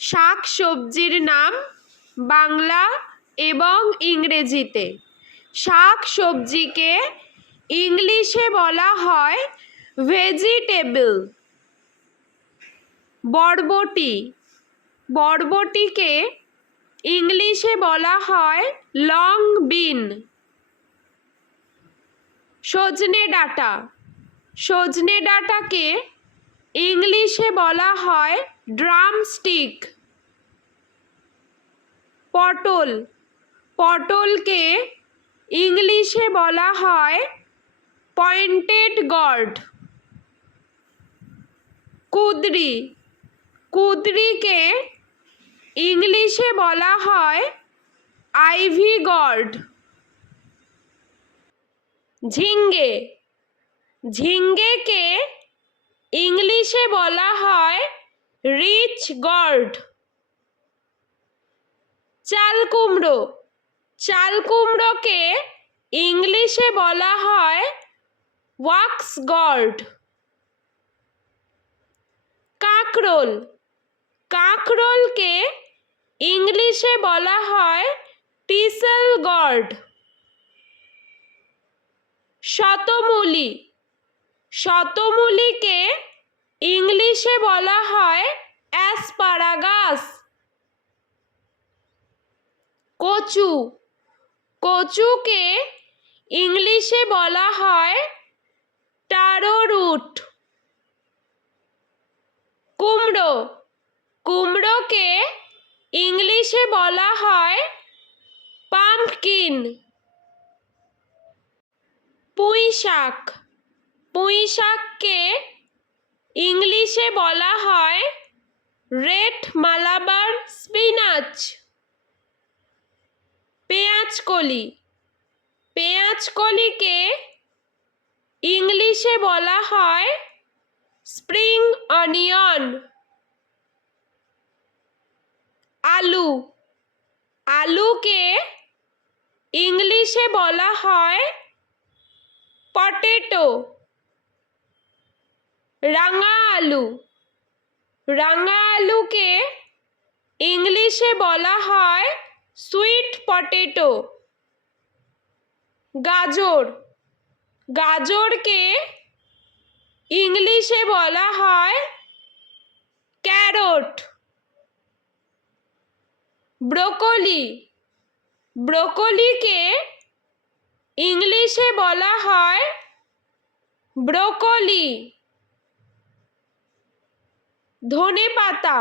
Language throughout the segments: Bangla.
শাক সবজির নাম বাংলা এবং ইংরেজিতে। শাক সবজিকে ইংলিশে বলা হয় ভেজিটেবল। বরবটি, বরবটিকে ইংলিশে বলা হয় লং বিন। সজনে ডাঁটা, সজনে ডাঁটাকে ইংলিশে বলা হয় ড্রামস্টিক। পটল, পটলকে ইংলিশে বলা হয় পয়েন্টেড গর্ড। কুঁদরি, কুঁদরিকে ইংলিশে বলা হয় আইভি গর্ড। ঝিঙ্গে, ঝিঙ্গেকে ইংলিশে বলা হয় রিচ গর্ড। চাল কুমড়ো, চাল কুমড়োকে ইংলিশে বলা হয় ওয়াক্স গর্ড। কাঁকরোল, কাঁকরোলকে ইংলিশে বলা হয় টিসেল গর্ড। শতমূলি, শতমূলিকে ইংলিশে বলা হয় অ্যাসপারাগাস। কচু, কচুকে ইংলিশে বলা হয় টারো রুট। কুমড়ো, কুমড়োকে ইংলিশে বলা হয় পাম্পকিন। পুঁই শাক, পুঁই শাককে ইংলিশে বলা হয় রেড মালাবার স্পিনাচ। পেঁয়াজকলি, পেঁয়াজকলিকে ইংলিশে বলা হয় স্প্রিং অনিয়ন। আলু, আলুকে ইংলিশে বলা হয় পটেটো। রাঙা আলু, রাঙা আলুকে ইংলিশে বলা হয় সুইট পটেটো। গাজর, গাজরকে ইংলিশে বলা হয় ক্যারট। ব্রোকলি, ব্রোকলিকে ইংলিশে বলা হয় ব্রোকলি। ধনেপাতা,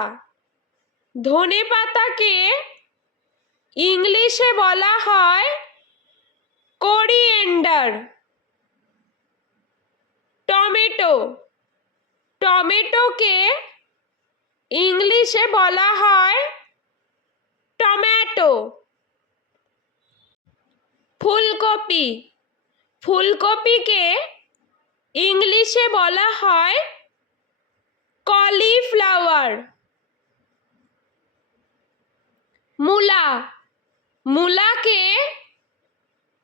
ধনেপাতাকে ইংলিশে বলা হয় কোরিয়েন্ডার। টমেটো, টমেটোকে ইংলিশে বলা হয় টমেটো। ফুলকপি, ফুলকপিকে ইংলিশে বলা হয় কলিফ্লাওয়ার। মূলা, মূলাকে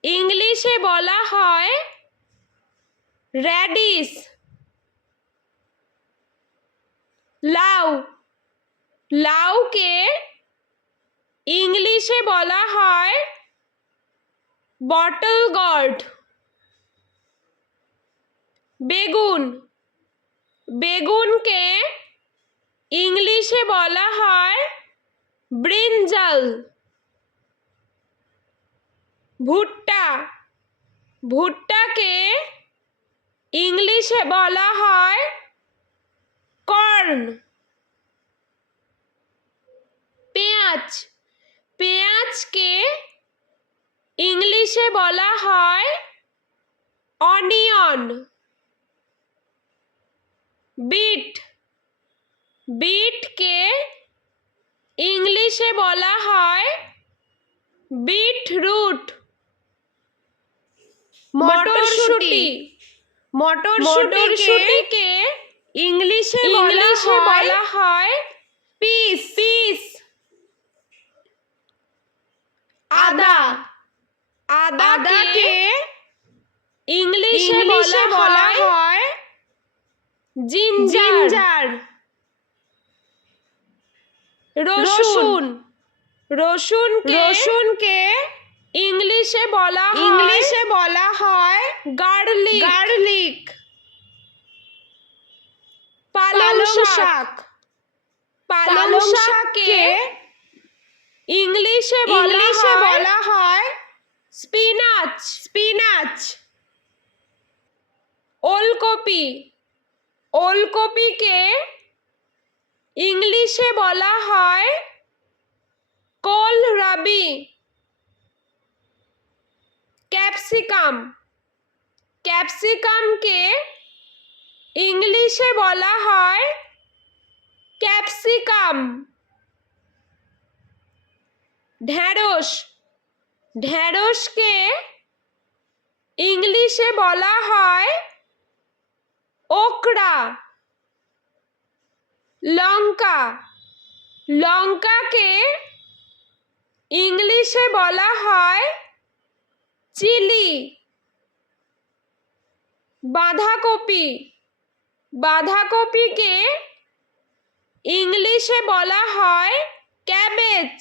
ইংলিশে বলা হয় র্যাডিশ। লাউ, লাউকে ইংলিশে বলা হয় বটল গর্ড। বেগুন, বেগুনকে ইংলিশে বলা হয় ব্রিনজাল। ভুট্টা, ভুট্টাকে ইংলিশে বলা হয় কর্ন। পেঁয়াজ, পেঁয়াজকে ইংলিশে বলা হয় অনিয়ন। বিট, বিটকে ইংলিশে বলা হয় বিটরুট। মটরশুঁটি, মটরশুঁটিকে ইংলিশে বলা হয় পিস। পিস। আদা, আদাকে ইংলিশে বলা হয় জিঞ্জার। রসুন রসুনকে ইংলিশে বলা হয় গার্লিক পালং শাক পালং শাককে ইংলিশে বলা হয় স্পিনাচ ওলকপিকে ইংলিশে বলা হয় কোলরাবি ক্যাপসিকামকে ইংলিশে বলা হয় ক্যাপসিকাম ঢেঁড়সকে ইংলিশে বলা হয় ওকরা লঙ্কাকে ইংলিশে বলা হয় চিলি বাঁধাকপিকে ইংলিশে বলা হয় ক্যাবেজ